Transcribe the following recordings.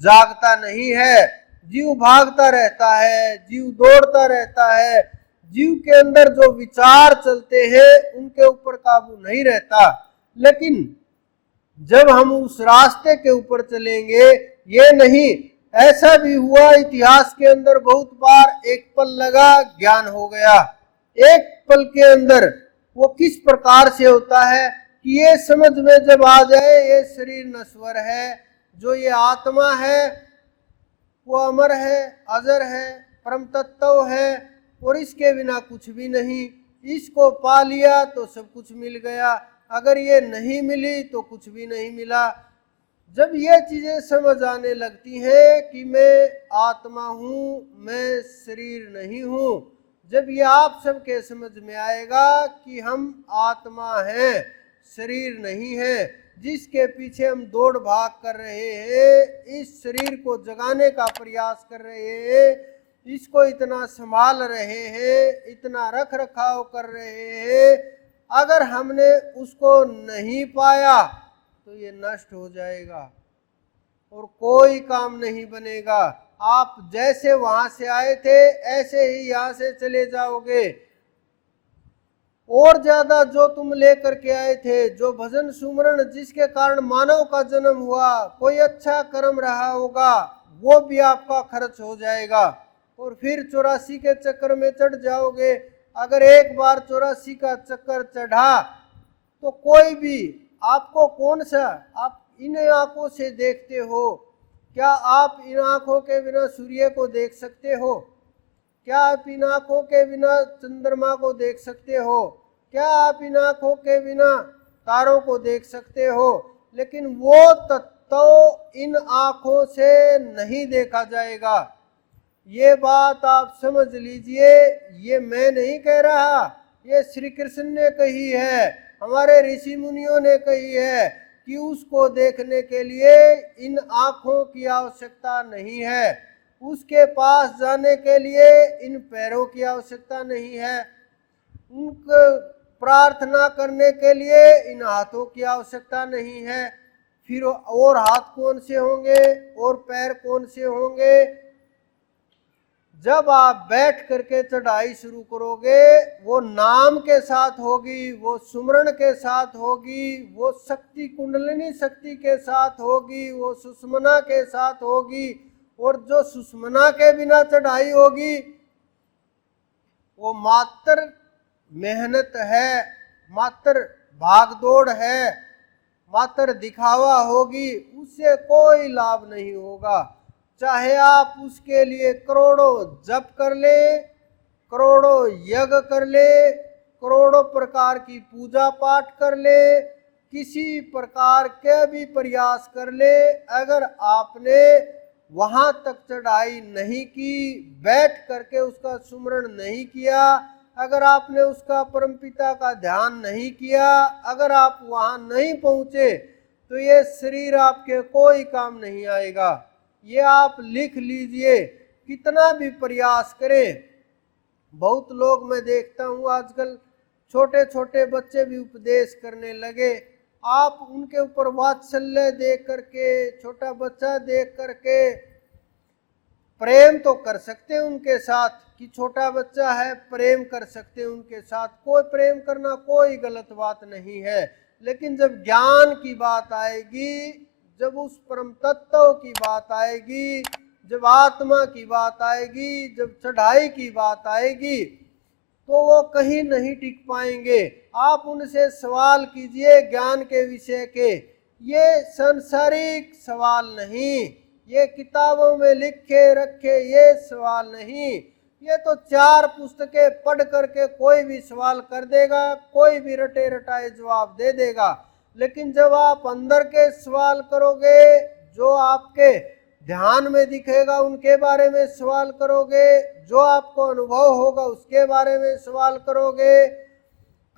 जागता नहीं है। जीव भागता रहता है, जीव दौड़ता रहता है, जीव के अंदर जो विचार चलते हैं उनके ऊपर काबू नहीं रहता। लेकिन जब हम उस रास्ते के ऊपर चलेंगे, ये नहीं, ऐसा भी हुआ इतिहास के अंदर बहुत बार, एक पल लगा ज्ञान हो गया। एक पल के अंदर वो किस प्रकार से होता है कि ये समझ में जब आ जाए ये शरीर नश्वर है, जो ये आत्मा है वो अमर है, अजर है, परम तत्व है और इसके बिना कुछ भी नहीं। इसको पा लिया तो सब कुछ मिल गया, अगर ये नहीं मिली तो कुछ भी नहीं मिला। जब ये चीजें समझ आने लगती हैं कि मैं आत्मा हूँ, मैं शरीर नहीं हूँ, जब ये आप सबके समझ में आएगा कि हम आत्मा हैं, शरीर नहीं है, जिसके पीछे हम दौड़ भाग कर रहे हैं, इस शरीर को जगाने का प्रयास कर रहे हैं, इसको इतना संभाल रहे हैं, इतना रख रखाव कर रहे हैं, अगर हमने उसको नहीं पाया तो ये नष्ट हो जाएगा और कोई काम नहीं बनेगा। आप जैसे वहां से आए थे ऐसे ही यहां से चले जाओगे। और ज्यादा जो तुम लेकर के आए थे, जो भजन सुमरण जिसके कारण मानव का जन्म हुआ, कोई अच्छा कर्म रहा होगा, वो भी आपका खर्च हो जाएगा और फिर 84 के चक्कर में चढ़ जाओगे। अगर एक बार 84 का चक्कर चढ़ा तो कोई भी आपको कौन सा, आप इन आंखों से देखते हो, क्या आप इन आंखों के बिना सूर्य को देख सकते हो? क्या आप इन आंखों के बिना चंद्रमा को देख सकते हो? क्या आप इन आंखों के बिना तारों को देख सकते हो? लेकिन वो तत्व इन आंखों से नहीं देखा जाएगा। ये बात आप समझ लीजिए, ये मैं नहीं कह रहा, ये श्री कृष्ण ने कही है, हमारे ऋषि मुनियों ने कही है कि उसको देखने के लिए इन आंखों की आवश्यकता नहीं है, उसके पास जाने के लिए इन पैरों की आवश्यकता नहीं है, उनको प्रार्थना करने के लिए इन हाथों की आवश्यकता नहीं है। फिर और हाथ कौन से होंगे और पैर कौन से होंगे? जब आप बैठ करके चढ़ाई शुरू करोगे, वो नाम के साथ होगी, वो सुमरण के साथ होगी, वो शक्ति कुंडलिनी शक्ति के साथ होगी, वो सुषमना के साथ होगी। और जो सुषमना के बिना चढ़ाई होगी वो मात्र मेहनत है, मात्र भागदौड़ है, मात्र दिखावा होगी, उससे कोई लाभ नहीं होगा। चाहे आप उसके लिए करोड़ों जप कर ले, करोड़ों यज्ञ कर ले, करोड़ों प्रकार की पूजा पाठ कर ले, किसी प्रकार के भी प्रयास कर ले, अगर आपने वहां तक चढ़ाई नहीं की, बैठ करके उसका सुमरण नहीं किया, अगर आपने उसका परमपिता का ध्यान नहीं किया, अगर आप वहां नहीं पहुंचे तो ये शरीर आपके कोई काम नहीं आएगा। ये आप लिख लीजिए, कितना भी प्रयास करें। बहुत लोग मैं देखता हूँ आजकल छोटे छोटे बच्चे भी उपदेश करने लगे, आप उनके ऊपर वात्सल्य देख करके, छोटा बच्चा देख करके प्रेम तो कर सकते हैं उनके साथ, कि छोटा बच्चा है प्रेम कर सकते हैं उनके साथ, कोई प्रेम करना कोई गलत बात नहीं है। लेकिन जब ज्ञान की बात आएगी, जब उस परम तत्व की बात आएगी, जब आत्मा की बात आएगी, जब चढ़ाई की बात आएगी, तो वो कहीं नहीं टिक पाएंगे। आप उनसे सवाल कीजिए ज्ञान के विषय के, ये सांसारिक सवाल नहीं, ये किताबों में लिखे रखे ये सवाल नहीं, ये तो 4 पुस्तकें पढ़ करके कोई भी सवाल कर देगा, कोई भी रटे रटाए जवाब दे देगा। लेकिन जब आप अंदर के सवाल करोगे, जो आपके ध्यान में दिखेगा उनके बारे में सवाल करोगे, जो आपको अनुभव होगा उसके बारे में सवाल करोगे,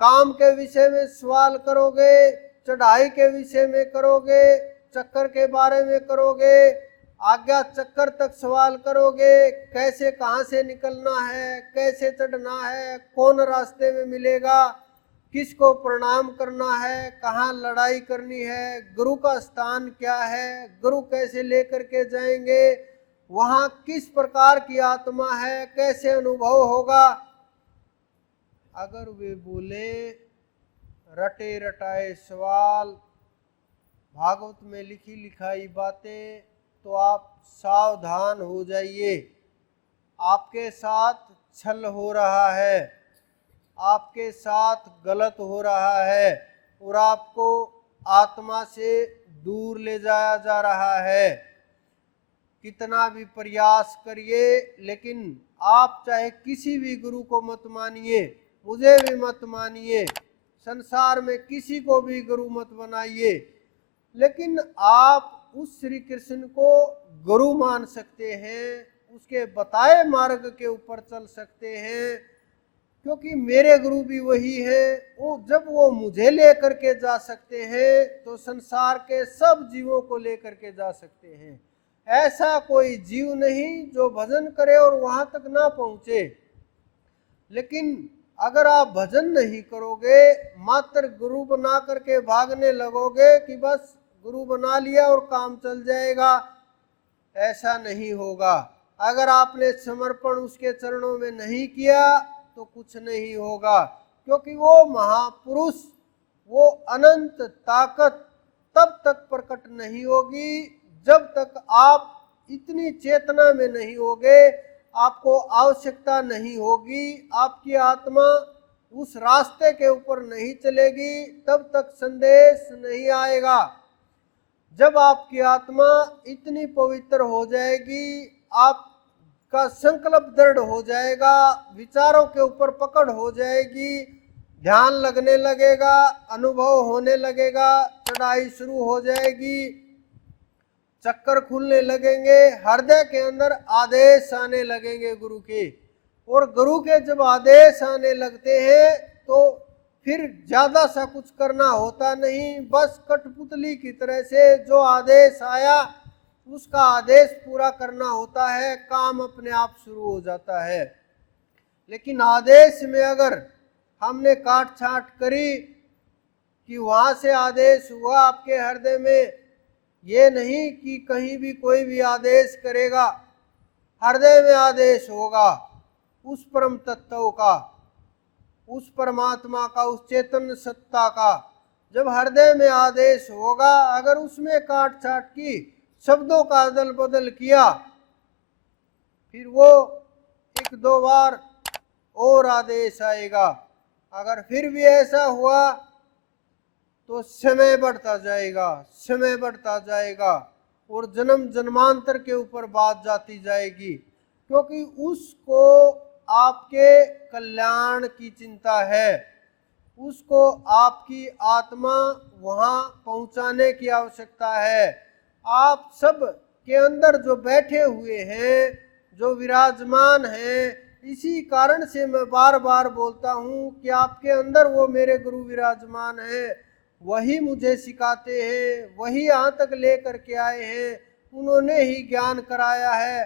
काम के विषय में सवाल करोगे, चढ़ाई के विषय में करोगे, चक्कर के बारे में करोगे, आज्ञा चक्कर तक सवाल करोगे, कैसे कहाँ से निकलना है, कैसे चढ़ना है, कौन रास्ते में मिलेगा, किसको प्रणाम करना है, कहाँ लड़ाई करनी है, गुरु का स्थान क्या है, गुरु कैसे लेकर के जाएंगे, वहाँ किस प्रकार की आत्मा है, कैसे अनुभव होगा। अगर वे बोले रटे रटाए सवाल, भागवत में लिखी लिखाई बातें, तो आप सावधान हो जाइए। आपके साथ छल हो रहा है, आपके साथ गलत हो रहा है और आपको आत्मा से दूर ले जाया जा रहा है। कितना भी प्रयास करिए, लेकिन आप चाहे किसी भी गुरु को मत मानिए, मुझे भी मत मानिए, संसार में किसी को भी गुरु मत बनाइए, लेकिन आप उस श्री कृष्ण को गुरु मान सकते हैं, उसके बताए मार्ग के ऊपर चल सकते हैं, क्योंकि मेरे गुरु भी वही है। वो जब वो मुझे लेकर के जा सकते हैं तो संसार के सब जीवों को लेकर के जा सकते हैं। ऐसा कोई जीव नहीं जो भजन करे और वहां तक ना पहुंचे। लेकिन अगर आप भजन नहीं करोगे, मात्र गुरु बना करके भागने लगोगे कि बस गुरु बना लिया और काम चल जाएगा, ऐसा नहीं होगा। अगर आपने समर्पण उसके चरणों में नहीं किया तो कुछ नहीं होगा, क्योंकि वो महापुरुष, वो अनंत ताकत तब तक प्रकट नहीं होगी जब तक आप इतनी चेतना में नहीं होगे, आपको आवश्यकता नहीं होगी, आपकी आत्मा उस रास्ते के ऊपर नहीं चलेगी, तब तक संदेश नहीं आएगा। जब आपकी आत्मा इतनी पवित्र हो जाएगी, आपका संकल्प दृढ़ हो जाएगा, विचारों के ऊपर पकड़ हो जाएगी, ध्यान लगने लगेगा, अनुभव होने लगेगा, चढ़ाई शुरू हो जाएगी, चक्कर खुलने लगेंगे, हृदय के अंदर आदेश आने लगेंगे गुरु के। और गुरु के जब आदेश आने लगते हैं तो फिर ज्यादा सा कुछ करना होता नहीं, बस कठपुतली की तरह से जो आदेश आया उसका आदेश पूरा करना होता है, काम अपने आप शुरू हो जाता है। लेकिन आदेश में अगर हमने काट छाट करी कि वहां से आदेश हुआ आपके हृदय में, ये नहीं कि कहीं भी कोई भी आदेश करेगा, हृदय में आदेश होगा उस परम तत्व का, उस परमात्मा का, उस चेतन सत्ता का। जब हृदय में आदेश होगा, अगर उसमें काट छाट की, शब्दों का अदल बदल किया, फिर वो एक दो बार और आदेश आएगा। अगर फिर भी ऐसा हुआ तो समय बढ़ता जाएगा, समय बढ़ता जाएगा और जन्म जन्मांतर के ऊपर बात जाती जाएगी, क्योंकि उसको आपके कल्याण की चिंता है, उसको आपकी आत्मा वहां पहुंचाने की आवश्यकता है। आप सब के अंदर जो बैठे हुए हैं, जो विराजमान हैं, इसी कारण से मैं बार बार बोलता हूं कि आपके अंदर वो मेरे गुरु विराजमान हैं, वही मुझे सिखाते हैं, वही यहाँ तक ले करके आए हैं, उन्होंने ही ज्ञान कराया है।